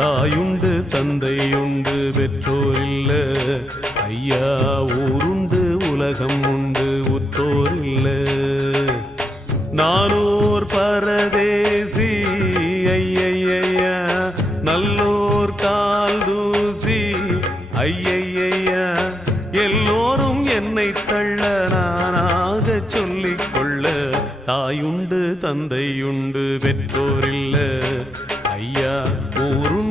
தாயுண்டு தந்தையுண்டு பெற்றோர் இல்ல, ஐயா ஊருண்டு உலகம் உண்டு உத்தோர் இல்ல. நானோர் பரதேசி ஐயையா, நல்லோர் கால் தூசி ஐயையா, எல்லோரும் என்னை தள்ள நானாக சொல்லிக் கொள்ள. தாயுண்டு தந்தையுண்டு பெற்றோர் இல்ல, ஐயா ஊருண்டு